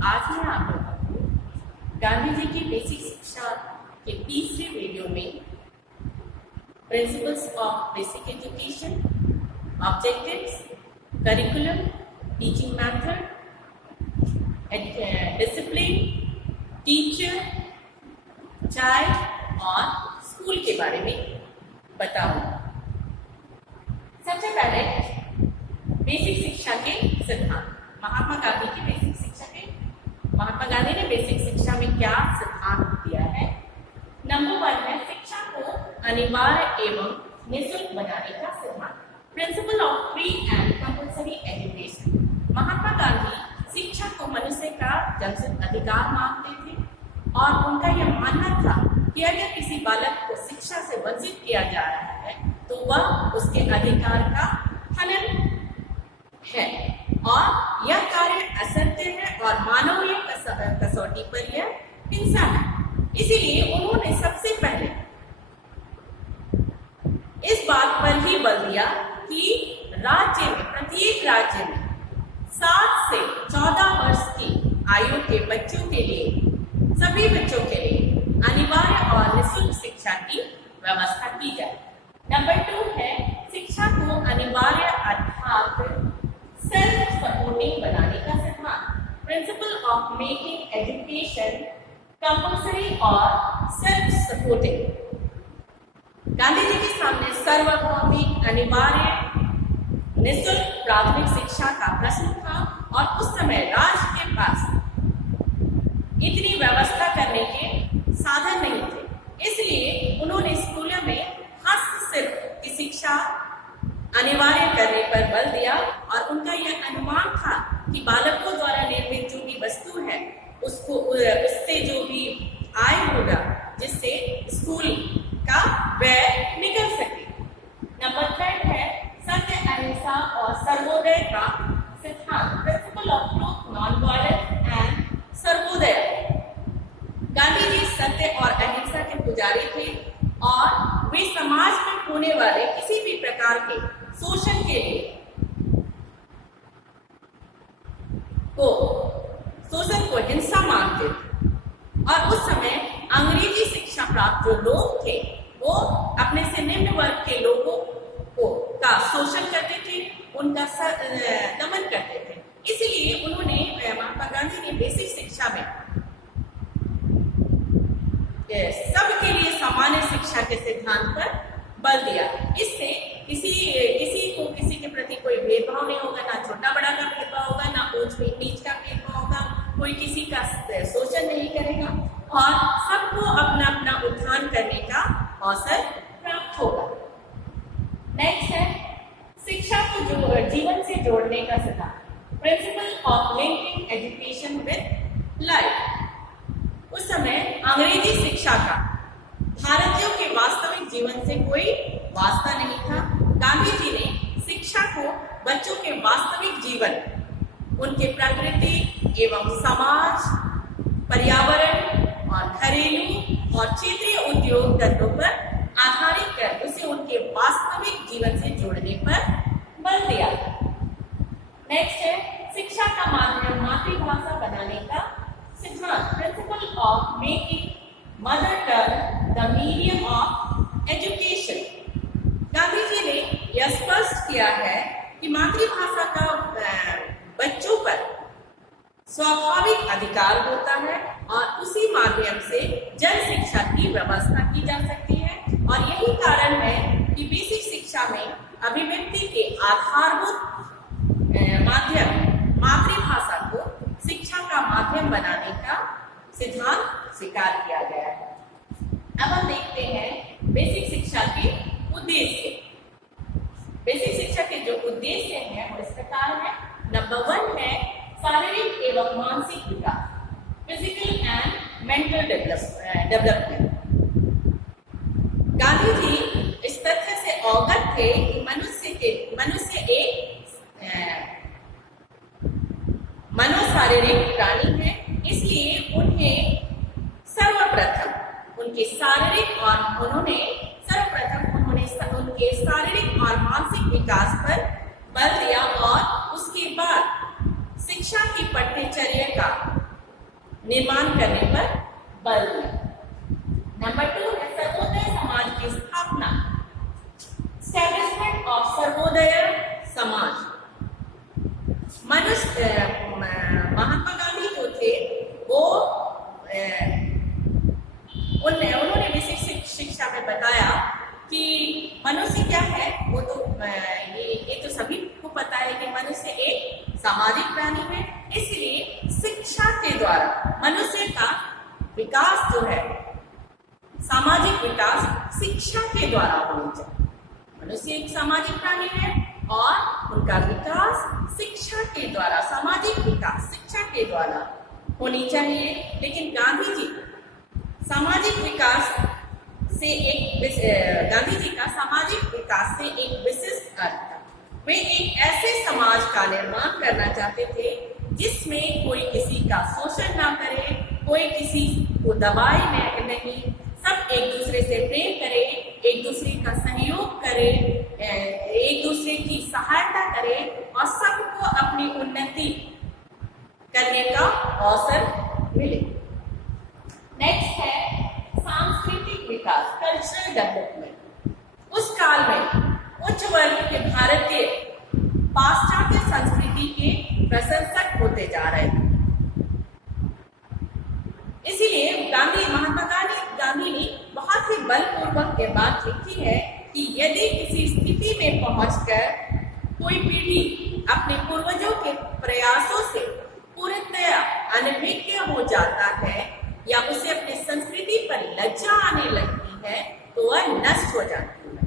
आज मैं आप लोगों को गांधी जी की बेसिक शिक्षा के तीसरे वीडियो में principles of basic education, objectives, curriculum, teaching method, discipline, teacher, child और स्कूल के बारे में बताऊंगा। सबसे पहले बेसिक शिक्षा के सिद्धांत। महात्मा गांधी ने बेसिक शिक्षा में क्या सिद्धांत दिया है? नंबर 1 है शिक्षा को अनिवार्य एवं निःशुल्क बनाने का सिद्धांत, principle of free and compulsory education. Mahatma Gandhi शिक्षा को मनुष्य का जन्मसिद्ध अधिकार मानते थे और उनका यह मानना था कि अगर किसी बालक को शिक्षा से वंचित किया जा रहा है तो वह उसके अधिकार का हनन है और यह कार्य असत्य है और मानवीय कसौटी पर यह हिंसा है। इसीलिए उन्होंने सबसे पहले इस बात पर ही बल दिया कि प्रत्येक राज्य में 7 से 14 वर्ष की आयु के बच्चों के लिए, सभी बच्चों के लिए अनिवार्य और निःशुल्क शिक्षा की व्यवस्था की जाए। नंबर 2 है शिक्षा को अनिवार्य अर्थात सेल्फ सपोर्टिंग बनाने का सिद्धांत, principle of making education compulsory और सेल्फ सपोर्टिंग। गांधी जी के सामने सार्वभौमिक अनिवार्य निःशुल्क प्राथमिक शिक्षा का प्रश्न था और उस समय राज्य के पास इतनी व्यवस्था करने के साधन नहीं थे। इसलिए उन्होंने स्कूलों में हस्तशिल्प की शिक्षा अनिवार्य करने पर बल दिया और उनका यह अनुमान था कि बालकों द्वारा निर्मित जो भी वस्तु है उससे जो भी आय होगा जिससे स्कूल का व्यय निकल सके। नंबर 3 है सत्य, अहिंसा और सर्वोदय का सिद्धांत, principle of truth, non violence and Sarvodaya. Gandhi ji सत्य और अहिंसा के पुजारी थे और वे समाज में होने वाले किसी भी प्रकार के शोषण के लिए शोषण को हिंसा मानते थे और उस समय अंग्रेजी शिक्षा प्राप्त जो लोग थे वो अपने से निम्न वर्ग के लोगों का शोषण करते थे, उनका दमन करते थे। इसलिए उन्होंने महात्मा गांधी ने बेसिक शिक्षा में सबके लिए सामान्य शिक्षा के सिद्धांत पर बल दिया। इससे किसी के प्रति कोई भेदभाव नहीं होगा, ना छोटा बड़ा का भेदभाव होगा, ना ऊंच नीच का भेदभाव होगा, कोई किसी का शोषण नहीं करेगा और सबको अपना अपना उत्थान करने का अवसर प्राप्त होगा। नेक्स्ट है शिक्षा को जीवन से जोड़ने का सिद्धांत, principle of linking education with life. उस समय अंग्रेजी शिक्षा का भारतीयों के वास्तविक जीवन से कोई वास्ता नहीं था। गांधी जी ने शिक्षा को बच्चों के वास्तविक जीवन, उनके प्रकृति एवं समाज, पर्यावरण और घरेलू और क्षेत्रीय उद्योग धंधों पर आधारित कर उसे उनके वास्तविक जीवन से जोड़ने पर बल दिया। नेक्स्ट है शिक्षा का माध्यम मातृभाषा बनाने का सिद्धांत, principle of making mother tongue the medium of education. Gandhi ji ने यह स्पष्ट किया है कि मातृभाषा का बच्चों पर स्वाभाविक अधिकार होता है और उसी माध्यम से जन शिक्षा की व्यवस्था की जा सकती है और यही कारण है कि बेसिक शिक्षा में अभिव्यक्ति के आधारभूत माध्यम मातृभाषा को शिक्षा का माध्यम बनाने का सिद्धांत स्वीकार किया गया है। अब हम देखते हैं बेसिक शिक्षा के उद्देश्य। बेसिक शिक्षा के जो उद्देश्य हैं वो इस प्रकार है। नंबर 1 है शारीरिक एवं मानसिक विकास, physical and mental development. Gandhi ji इस तथ्य से अवगत थे कि मनुष्य एक मनोशारीरिक प्राणी है, इसलिए उन्हें सर्वप्रथम उनके शारीरिक और उनके शारीरिक और मानसिक विकास पर बल दिया और उसके बाद शिक्षा की पठ्यचर्या का निर्माण करने पर बल दिया। नंबर 2 है सर्वोदय समाज की स्थापना, एस्टैब्लिशमेंट ऑफ सर्वोदय समाज। महात्मा गांधी जो थे वो उन्होंने बेसिक शिक्षा में बताया कि मनुष्य क्या है, वो तो ये तो सभी को पता है कि मनुष्य एक सामाजिक प्राणी है। इसलिए शिक्षा के द्वारा मनुष्य का विकास जो है, सामाजिक विकास शिक्षा के द्वारा होनी चाहिए। मनुष्य एक सामाजिक प्राणी है और उनका विकास शिक्षा के द्वारा, सामाजिक विकास शिक्षा के द्वारा होनी चाहिए। लेकिन गांधी जी सामाजिक विकास से गांधी जी का सामाजिक विकास से एक विशिष्ट अर्थ था। वे एक ऐसे समाज का निर्माण करना चाहते थे जिसमें कोई किसी का शोषण ना करे, कोई किसी को दबाए नहीं, सब एक दूसरे से प्रेम करे, एक दूसरे का सहयोग करे, एक दूसरे की सहायता करे और सबको अपनी उन्नति करने का अवसर मिले। नेक्स्ट है सांस्कृतिक विकास, कल्चरल डेवलपमेंट। उस काल में उच्च वर्ग के भारतीय पाश्चात्य संस्कृति के प्रशंसक होते जा रहे थे। इसीलिए महात्मा गांधी ने बहुत ही बलपूर्वक ये बात लिखी है कि यदि किसी स्थिति में पहुंचकर कोई पीढ़ी अपने पूर्वजों के प्रयासों से पूर्णतया अनभिज्ञ हो जाता है या उसे अपनी संस्कृति पर लज्जा आने लगती है तो वह नष्ट हो जाती है।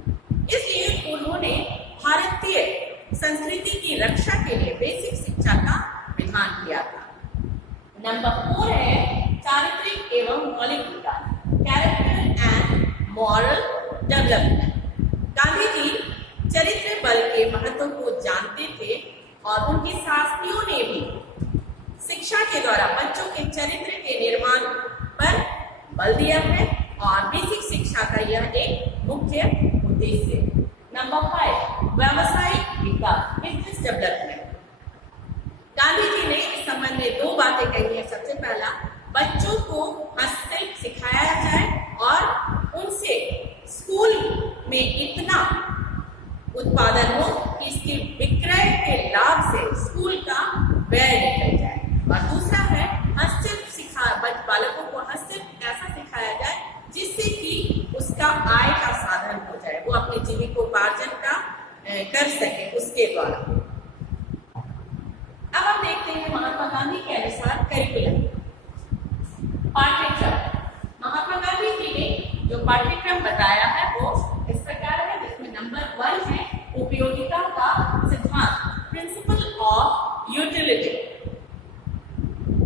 इसलिए उन्होंने भारतीय संस्कृति की रक्षा के लिए बेसिक शिक्षा का विधान किया था। नंबर 4 है चारित्रिक एवं मौलिक विकास, character and moral development. Gandhi ji चरित्र बल के महत्व को जानते थे और उनके शास्त्रियों ने भी शिक्षा के द्वारा बच्चों के चरित्र के निर्माण पर बल दिया है और बेसिक शिक्षा का यह एक मुख्य उद्देश्य है। नंबर 5 व्यावसायिक विकास, बिजनेस डेवलपमेंट। गांधी जी ने इस संबंध में 2 बातें कही है। सबसे पहला, बच्चों को हस्तशिल्प सिखाया जाए और उनसे स्कूल में इतना उत्पादन हो कि इसके विक्रय के लाभ से स्कूल का व्यय निकल जाए। और दूसरा है हस्तशिल्प बालकों को हस्तशिल्प ऐसा सिखाया जाए जिससे कि उसका आय का साधन हो जाए, वो अपने जीविकोपार्जन का कर सके उसके द्वारा। अब हम देखते हैं महात्मा गांधी के अनुसार करिकुलम, पाठ्यक्रम। महात्मा गांधी जी ने जो पाठ्यक्रम बताया है वो इस प्रकार है, जिसमें नंबर 1 है उपयोगिता का सिद्धांत, principle of utility.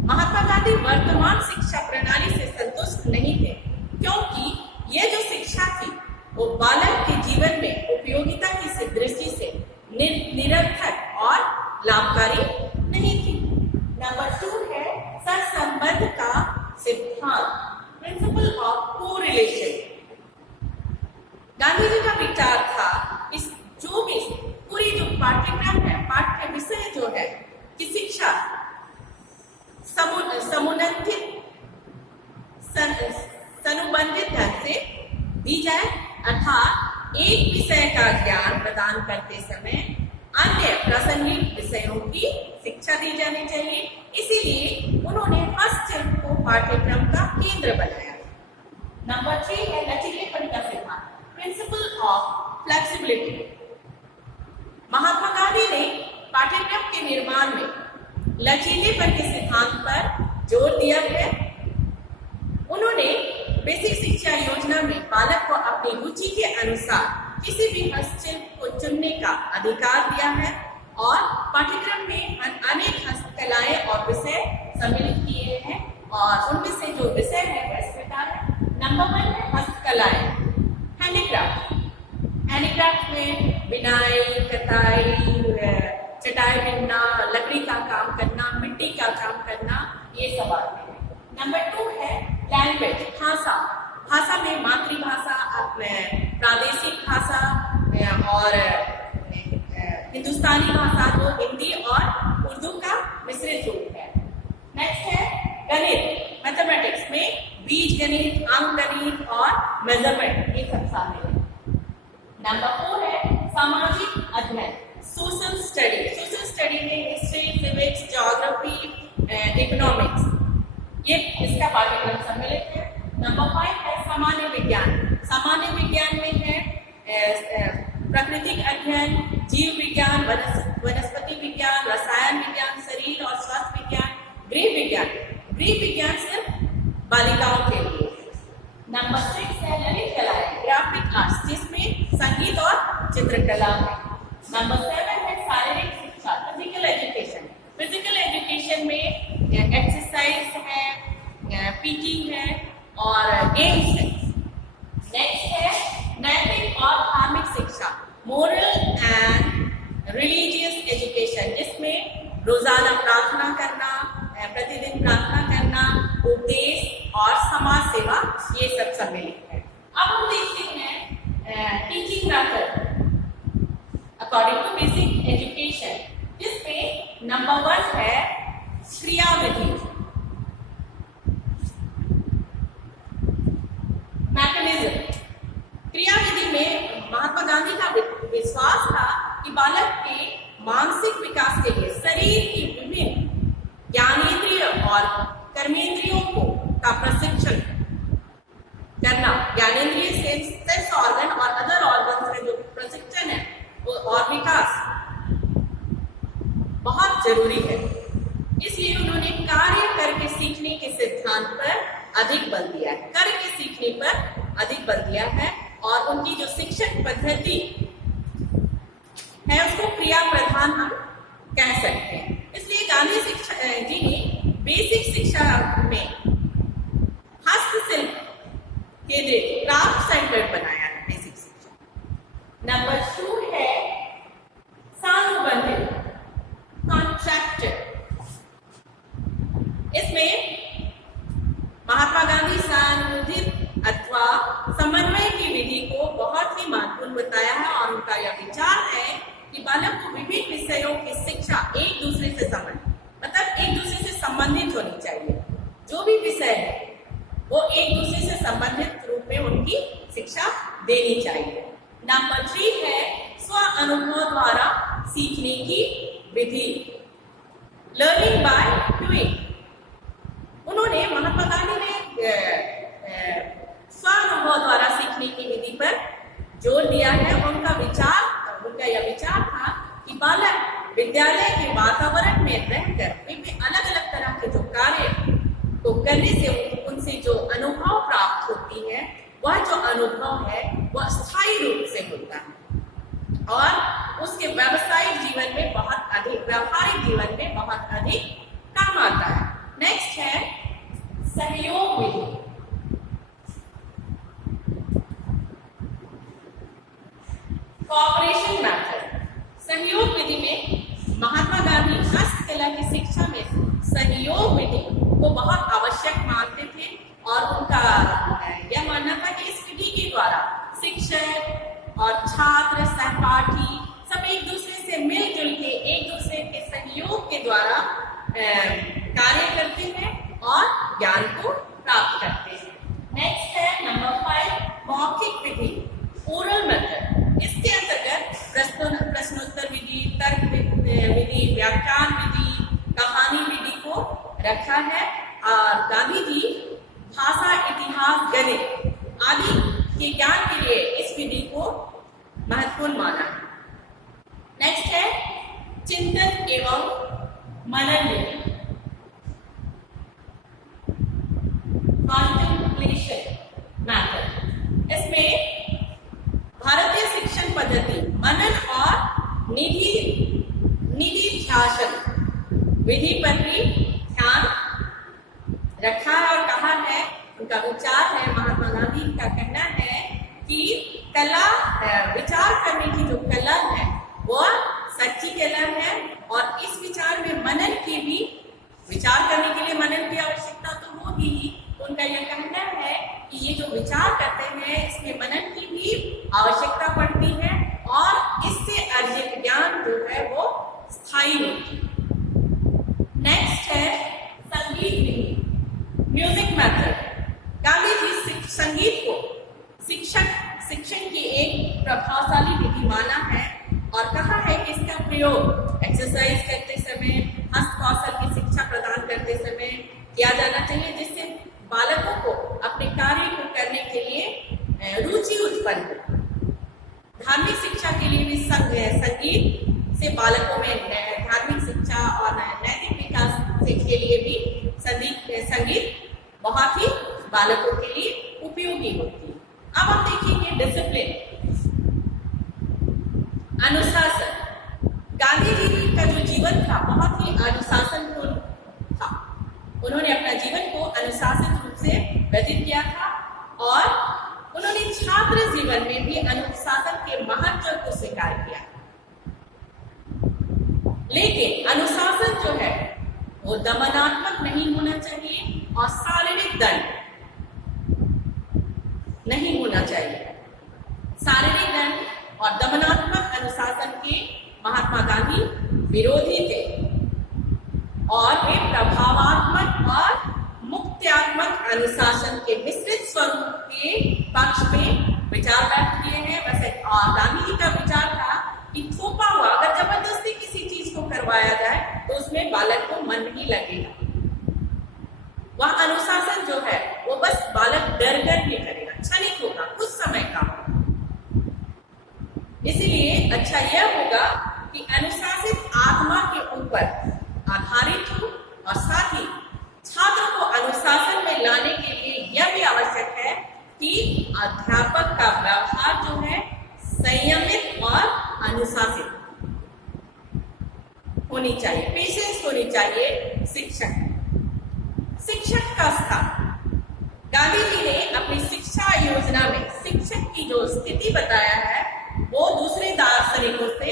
Mahatma Gandhi वर्तमान शिक्षा प्रणाली से संतुष्ट नहीं थे क्योंकि यह जो शिक्षा थी वो बालक के जीवन में उपयोगिता की दृष्टि से निरर्थक और लाभकारी नहीं थी। नंबर 2 है सहसंबंध का सिद्धांत, principle of correlation. Gandhi ji का विचार था इस जो भी पूरी जो पाठ्यक्रम है, पाठ्य विषय जो है कि शिक्षा समुबंधित ढंग से दी जाए, अर्थात एक विषय का ज्ञान प्रदान करते समय अन्य प्रासंगिक विषयों की शिक्षा दी जानी चाहिए। इसीलिए उन्होंने हस्तशिल्प को पाठ्यक्रम का केंद्र बनाया। नंबर 3 है लचीलेपन का सिद्धांत, principle of flexibility. Mahatma Gandhi ने पाठ्यक्रम के निर्माण में लचीलेपन के सिद्धांत पर जोर दिया है। उन्होंने बेसिक शिक्षा योजना में बालक को अपनी रुचि के अनुसार किसी भी हस्तशिल्प को चुनने का अधिकार दिया है और पाठ्यक्रम में अनेक हस्तकलाएं और विषय सम्मिलित किए हैं और उनमें से जो विषय है वह इस प्रकार है। नंबर 1 है हस्तकलाएं, हैंडीक्राफ्ट। हैंडीक्राफ्ट में बिनाई, कताई, चटाई बुनना, लकड़ी का काम करना, मिट्टी का काम करना, ये सब आते हैं। नंबर 2 है लैंग्वेज, भाषा। भाषा में मातृभाषा, प्रादेशिक भाषा और हिंदुस्तानी भाषा जो हिंदी और उर्दू का मिश्रित रूप है। नेक्स्ट है गणित। मेजरमेंट, ये सब शामिल है। नंबर 4 है सामाजिक अध्ययन, सोशल स्टडी। सोशल स्टडी में हिस्ट्री, सिविक्स, ज्योग्राफी, इकोनॉमिक्स, ये इसका पाठ्यक्रम सम्मिलित है। नंबर 5 है सामान्य विज्ञान। सामान्य विज्ञान में है प्राकृतिक अध्ययन, जीव विज्ञान, वनस्पति विज्ञान, रसायन विज्ञान, शरीर और स्वास्थ्य विज्ञान, गृह विज्ञान। गृह विज्ञान सिर्फ बालिकाओं के लिए। नंबर 6 है ललित कलाएं, ग्राफिक आर्ट्स, जिसमें संगीत और चित्रकला है। नंबर 7 है शारीरिक शिक्षा, फिजिकल एजुकेशन। फिजिकल एजुकेशन में एक्सरसाइज है, पीटी है और गेम्स है। नेक्स्ट है नैतिक और धार्मिक शिक्षा, मोरल एंड रिलीजियस एजुकेशन, जिसमें रोजाना प्रार्थना करना, प्रतिदिन प्रार्थना करना, उपदेश और समाज सेवा, ये सब सम्मिलित है। अब हम देखते हैं teaching method according to basic education, जिसमें नंबर 1 है क्रियाविधि। मैकेनिज्म, क्रियाविधि में महात्मा गांधी का विश्वास था कि बालक के मानसिक विकास के लिए शरीर की विभिन्न ज्ञानेंद्रिय और कर्मेंद्रियों का प्रशिक्षण करना, ज्ञानेंद्रिय सेंस ऑर्गन और अदर ऑर्गन का जो प्रशिक्षण है और विकास बहुत जरूरी है। इसलिए उन्होंने कार्य करके सीखने के सिद्धांत पर अधिक बल दिया है, करके सीखने पर अधिक बल दिया है। और उनकी जो शिक्षण पद्धति है उसको क्रिया प्रधान हम कह सकते हैं। इसलिए गांधी जी ने बेसिक शिक्षा में हस्तशिल्प केंद्रित क्राफ्ट सेंटर बनाया है बेसिक शिक्षा। नंबर 2 है सांगबंधित कॉन्ट्रैक्टर। इसमें महात्मा गांधी सांगठित अथवा समन्वय की विधि को बहुत ही महत्वपूर्ण बताया है और उनका यह विचार है कि बालक को विभिन्न विषयों की शिक्षा एक दूसरे से संबंधित होनी चाहिए। जो भी विषय है वो एक दूसरे से संबंधित रूप में उनकी शिक्षा देनी चाहिए। नंबर 3 है स्व अनुभव द्वारा सीखने की विधि, लर्निंग बाय डूइंग। उन्होंने महात्मा गांधी ने स्वानुभव द्वारा सीखने की विधि पर जोर दिया है। उनका यह विचार था कि बालक विद्यालय के वातावरण में रहकर अलग अलग तरह के जो कार्य को करने से उनसे जो अनुभव प्राप्त होती है, वह जो अनुभव है वह स्थायी रूप से होता है और उसके व्यावसायिक जीवन में बहुत अधिक, व्यावहारिक जीवन में बहुत अधिक काम आता है। नेक्स्ट है सहयोग विधि। Cooperation method. सहयोग विधि में महात्मा गांधी हस्तकला की शिक्षा में सहयोग विधि को बहुत आवश्यक मानते थे और उनका यह मानना था कि इस विधि के द्वारा शिक्षक और छात्र, सहपाठी सब एक दूसरे से मिलजुल के एक दूसरे के सहयोग के द्वारा कार्य करते हैं और ज्ञान को प्राप्त करते हैं। नेक्स्ट है नंबर 5 मौखिक विधि, ओरल मेथड। इसके अंतर्गत प्रश्नोत्तर विधि, तर्क विधि, व्याख्यान विधि, कहानी विधि को रखा है और गांधी जी भाषा, इतिहास, गणित आदि के ज्ञान के लिए इस विधि को महत्वपूर्ण माना है। नेक्स्ट है चिंतन एवं मनन विधि, कॉन्टेम्पलेशन मेथड। इसमें भारतीय शिक्षण पद्धति मनन और निधिध्यासन विधि पर भी ध्यान रखा है और कहा है। उनका विचार है, महात्मा गांधी का कहना है कि कला, विचार करने की जो कला है वह सच्ची कला है और इस विचार में मनन की भी, विचार करने के लिए मनन की आवश्यकता तो होगी ही। उनका यह कहना है कि ये जो विचार करते हैं इसमें मनन की भी आवश्यकता पड़ती है और इससे अर्जित ज्ञान जो है वो स्थायी होती है। नेक्स्ट है संगीत विधि, म्यूजिक मेथड। गांधी जी संगीत को संगीत बहुत ही बालकों के लिए उपयोगी होती है। अब हम देखेंगे डिसिप्लिन, अनुशासन। गांधी जी का जो जीवन था बहुत ही अनुशासनपूर्ण था। उन्होंने अपना जीवन को अनुशासित रूप से व्यतीत किया था और उन्होंने छात्र जीवन में भी अनुशासन के महत्व को स्वीकार किया। लेकिन अनुशासन जो है वो दमनात्मक नहीं होना चाहिए और शारीरिक दंड नहीं होना चाहिए। शारीरिक दंड और दमनात्मक अनुशासन के महात्मा गांधी विरोधी थे और वे प्रभावात्मक और मुक्त्यात्मक अनुशासन के मिश्रित स्वरूप के पक्ष में विचार व्यक्त किए हैं। वैसे गांधी जी का विचार था कि थोपा हुआ, अगर जबरदस्ती किसी चीज को करवाया जाए तो उसमें बालक को मन नहीं लगेगा। वह अनुशासन जो है वो बस बालक डर कर ही करेगा, क्षणिक होगा, कुछ समय का होगा। इसीलिए अच्छा यह होगा कि अनुशासित आत्मा के ऊपर आधारित हो और साथ ही छात्र को अनुशासन में लाने के लिए यह भी आवश्यक है कि अध्यापक का व्यवहार जो है संयमित और अनुशासित होनी चाहिए, पेशेंस होनी चाहिए। शिक्षक का स्थान, गांधी जी ने अपनी शिक्षा योजना में शिक्षक की जो स्थिति बताया है वो दूसरे दार्शनिकों से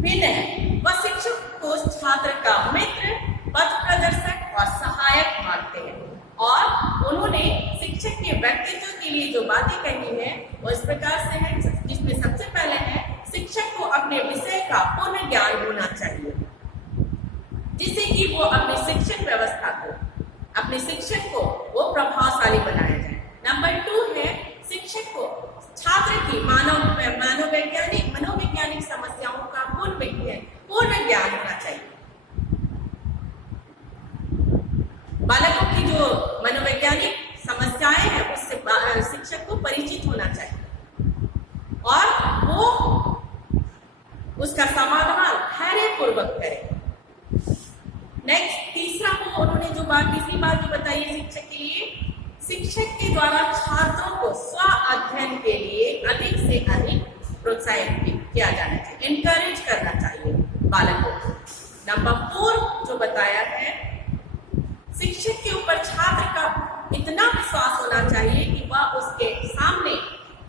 भिन्न है। वह शिक्षक को छात्र का मित्र, पथ प्रदर्शक और सहायक मानते हैं और उन्होंने शिक्षक के व्यक्तित्व के लिए जो बातें कही है वो इस प्रकार से है, जिसमें सबसे पहले है शिक्षक को अपने विषय का पूर्ण ज्ञान होना चाहिए, जिससे कि वो अपनी शिक्षण व्यवस्था को, अपने शिक्षक को वो प्रभावशाली बनाया जाए। नंबर 2 है शिक्षक को छात्र की मनोवैज्ञानिक समस्याओं का पूर्ण ज्ञान होना चाहिए। बालकों की जो मनोवैज्ञानिक समस्याएं हैं उससे शिक्षक को परिचित होना चाहिए और वो उसका समाधान धैर्यपूर्वक करे। नेक्स्ट, तीसरा को उन्होंने तीसरी बात जो बताई है शिक्षक के लिए, शिक्षक के द्वारा छात्रों को स्व अध्ययन के लिए अधिक से अधिक प्रोत्साहित किया जाना चाहिए, एनकरेज करना चाहिए बालकों को। नंबर 4 जो बताया है, शिक्षक के ऊपर छात्र का इतना विश्वास होना चाहिए कि वह उसके सामने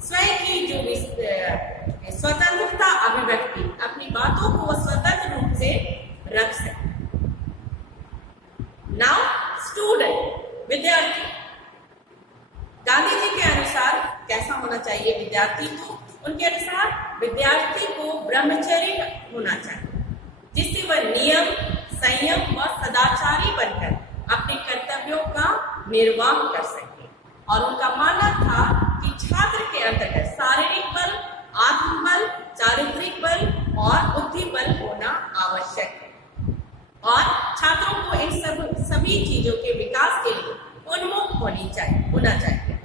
स्वयं की जो स्वतंत्रता अभिव्यक्ति, अपनी बातों को वह स्वतंत्र रूप से रख सके। नाउ स्टूडेंट, विद्यार्थी, गांधी जी के अनुसार कैसा होना चाहिए विद्यार्थी को? उनके अनुसार विद्यार्थी को ब्रह्मचर्य होना चाहिए, जिससे वह नियम, संयम व सदाचारी बनकर अपने कर्तव्यों का निर्वाह कर सके। और उनका मानना था कि छात्र के अंतर्गत शारीरिक बल, आत्मबल, चारित्रिक बल और बुद्धि बल होना आवश्यक है और छात्रों को इन सभी चीजों के विकास के लिए उन्मुख होना चाहिए।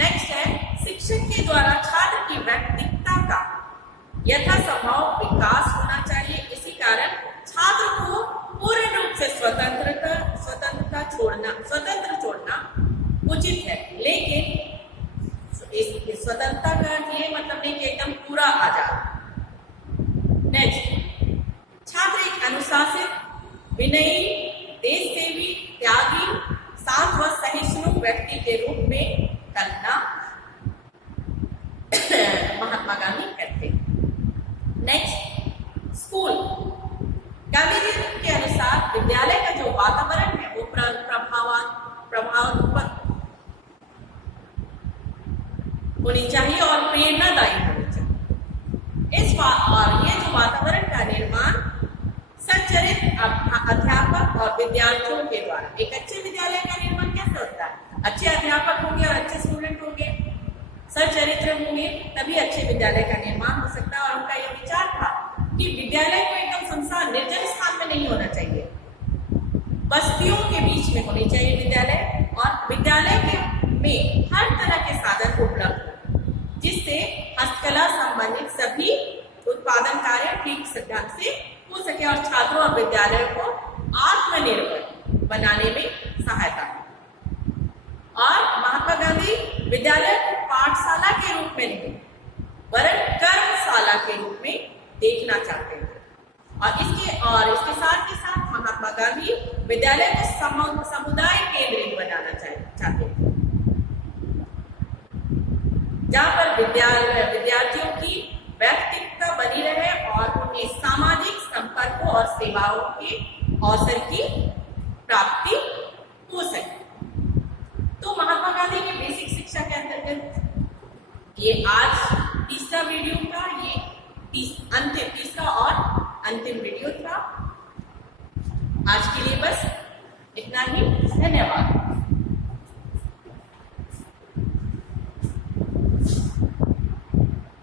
नेक्स्ट है, शिक्षक के द्वारा छात्र की व्यक्तित्व का यथासंभव विकास होना चाहिए। इसी कारण छात्र को पूर्ण रूप से स्वतंत्र छोड़ना उचित है, लेकिन इस स्वतंत्रता का ये मतलब नहीं कि एकदम पूरा आजाद। नेक्स्ट, छात्र एक अनुशासित, विनयी, देशसेवी, त्यागी, शांत व सहिष्णु व्यक्ति के रूप में कल्पना महात्मा गांधी करते हैं। नेक्स्ट, स्कूल, गांधी जी के अनुसार विद्यालय का जो वातावरण है वो प्रभावात्मक होनी चाहिए और प्रेरणादायी होनी चाहिए। और ये जो वातावरण का निर्माण सच्चरित्र अध्यापक और विद्यार्थियों के द्वारा, एक अच्छे विद्यालय का निर्माण कैसे होता है? अच्छे अध्यापक होंगे और अच्छे स्टूडेंट होंगे, सच्चरित्र होंगे, तभी अच्छे विद्यालय का निर्माण हो सकता है। और उनका यह विचार था कि विद्यालय को एकदम सुनसान निर्जन स्थान में नहीं होना चाहिए, बस्तियों के बीच में होनी चाहिए विद्यालय, और विद्यालय में हर तरह के साधन उपलब्ध हो, जिससे हस्तकला संबंधित सभी उत्पादन कार्य ठीक ढंग से हो सके और छात्रों और विद्यालयों को आत्मनिर्भर बनाने में सहायता और महात्मा गांधी विद्यालय को पाठशाला के रूप में नहीं वरन कर्मशाला के रूप में देखना चाहते थे। और इसके साथ ही साथ महात्मा गांधी विद्यालय को समुदाय केंद्रित बनाना चाहते थे, जहां पर विद्यार्थियों की व्यक्तित्व बनी रहे और उन्हें सामाजिक संपर्कों और सेवाओं के अवसर की प्राप्ति हो सके। तो महात्मा गांधी की बेसिक शिक्षा के अंतर्गत ये आज तीसरा वीडियो था, ये तीसरा और अंतिम वीडियो था। आज के लिए बस इतना ही। धन्यवाद।